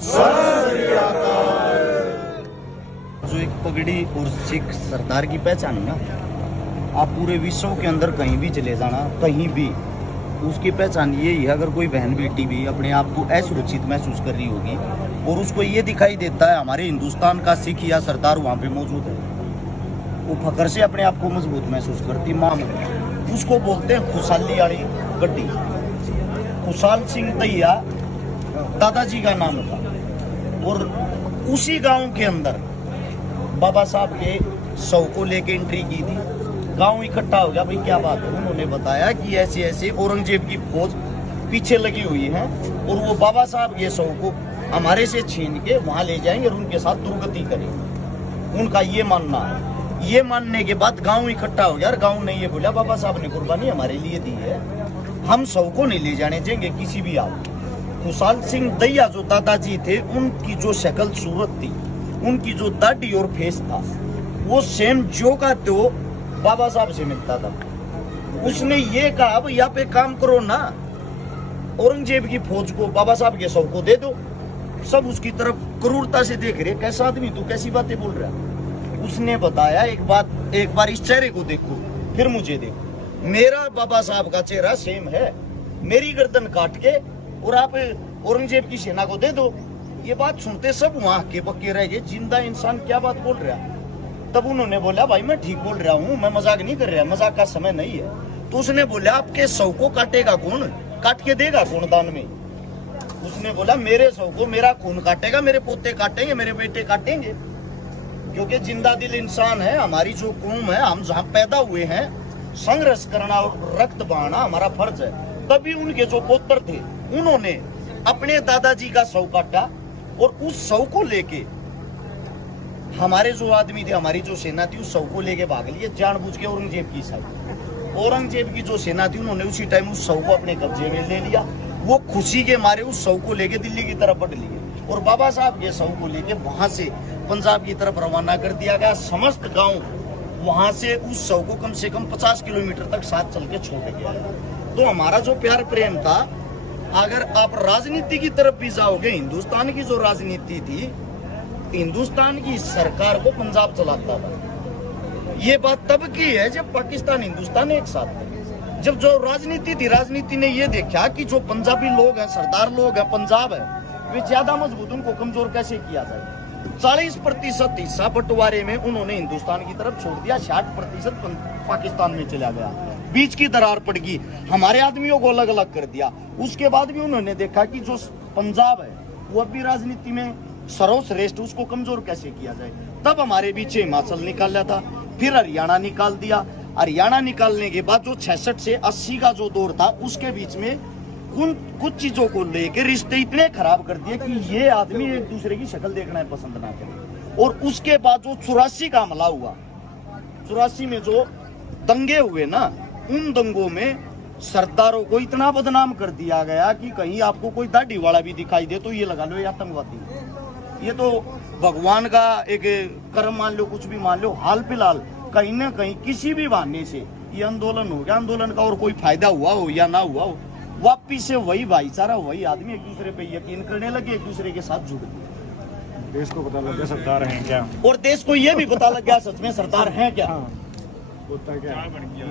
जो एक पगड़ी और सिख सरदार की पहचान है ना, आप पूरे विश्व के अंदर कहीं भी चले जाना, कहीं भी उसकी पहचान यही है। अगर कोई बहन बेटी भी अपने आप को असुरक्षित महसूस कर रही होगी और उसको ये दिखाई देता है हमारे हिंदुस्तान का सिख या सरदार वहाँ पे मौजूद है, वो फकर से अपने आप को मजबूत महसूस करती माँ में। उसको बोलते हैं खुशहाली वाली गड्डी। खुशहाल सिंह दैया दादाजी का नाम था और उसी गांव के अंदर बाबा साहब के शव को लेके एंट्री की थी। गांव इकट्ठा हो गया, भाई क्या बात है। उन्होंने बताया कि ऐसे ऐसे औरंगजेब की फौज पीछे लगी हुई है और वो बाबा साहब के शव को हमारे से छीन के वहां ले जाएंगे और उनके साथ दुर्गति करेंगे। उनका ये मानना है। ये मानने के बाद गांव इकट्ठा हो गया और गांव ने ये बोला बाबा साहब ने कुर्बानी हमारे लिए दी है, हम शव को नहीं ले जाने देंगे किसी भी हाल। खुशहाल सिंह दैया जो दादाजी थे, उनकी जो शक्ल सूरत थी, उनकी जो दाढ़ी और फेस था, वो सेम जो का तो बाबा साहब से मिलता था। उसने ये कहा अब यहाँ पे काम करो ना, औरंगजेब की फौज को बाबा साहब के शव को दे दो। सब उसकी तरफ क्रूरता से देख रहे, कैसा आदमी तू, कैसी बातें बोल रहा। उसने बताया एक बार इस चेहरे को देखो फिर मुझे देखो, मेरा बाबा साहब का चेहरा सेम है, मेरी गर्दन काट के और आप औरंगजेब की सेना को दे दो। ये बात सुनते सब वहां के पक्के रह गए, जिंदा इंसान क्या बात बोल रहा। तब उन्होंने बोला भाई मैं ठीक बोल रहा हूँ, मैं मजाक नहीं कर रहा, मजाक का समय नहीं है। तो उसने बोला आपके शव को काटेगा कौन, काट के देगा कौन दान में। उसने बोला मेरे शव को मेरा खून काटेगा, मेरे पोते काटेंगे, मेरे बेटे काटेंगे, क्योंकि जिंदा दिल इंसान है। हमारी जो कौम है, हम जहाँ पैदा हुए हैं, संघर्ष करना और रक्त बहाना हमारा फर्ज है। तभी उनके जो पुत्र थे उन्होंने अपने दादाजी का शव काटा और उस शव को लेके हमारे जो आदमी थे, हमारी जो सेना थी, उस शव को लेके भाग लिए जानबूझ के औरंगजेब की साइड। औरंगजेब की जो सेना थी उन्होंने उसी टाइम उस शव को अपने कब्जे में ले लिया। वो खुशी के मारे उस शव को लेके दिल्ली की तरफ बढ़ लिए और बाबा साहब के शव को लेके वहां से पंजाब की तरफ रवाना कर दिया गया। समस्त गांव वहां से उस शव को कम से कम 50 किलोमीटर तक साथ चल के छोड़ गया। तो हमारा जो प्यार प्रेम था, अगर आप राजनीति की तरफ भी जाओगे, हिंदुस्तान की जो राजनीति थी, हिंदुस्तान की सरकार को पंजाब चलाता था। ये बात तब की है जब पाकिस्तान हिंदुस्तान एक साथ थे। जब जो राजनीति थी, राजनीति ने ये देखा कि जो पंजाबी लोग हैं, सरदार लोग हैं, पंजाब है, वे ज्यादा मजबूत, उनको कमजोर कैसे किया जाए। 40% हिस्सा बंटवारे में उन्होंने हिंदुस्तान की तरफ छोड़ दिया, 60% पाकिस्तान में चला गया। बीच की दरार पड़ गई, हमारे आदमियों को अलग अलग कर दिया। उसके बाद भी उन्होंने देखा कि जो पंजाब है वो अभी राजनीति में सर्वश्रेष्ठ, उसको कमजोर कैसे किया जाए। तब हमारे बीच हिमाचल निकाला था, फिर हरियाणा निकाल दिया। हरियाणा निकालने के बाद जो 66 से 80 का जो दौर था, उसके बीच में कुछ चीजों को लेकर रिश्ते इतने खराब कर दिए कि ये आदमी एक दूसरे की शक्ल देखना पसंद ना करे। और उसके बाद जो 84 का हमला हुआ, 84 में जो दंगे हुए ना, उन दंगों में सरदारों को इतना बदनाम कर दिया गया कि कहीं आपको कोई दाढ़ी वाला भी दिखाई दे तो ये लगा लो ये आतंकवादी। ये तो भगवान का एक कर्म मान लो, कुछ भी मान लो। हाल फिलहाल कहीं ना कहीं किसी भी बहाने से ये आंदोलन हो गया, आंदोलन का और कोई फायदा हुआ हो या ना हुआ हो, वापिस से वही भाईचारा, वही आदमी एक दूसरे पे यकीन करने लगे, एक दूसरे के साथ जुड़ गए। देश को पता लग गया सरदार हैं क्या, और देश को ये भी पता लग गया सच में सरदार हैं क्या। होता क्या बन गया।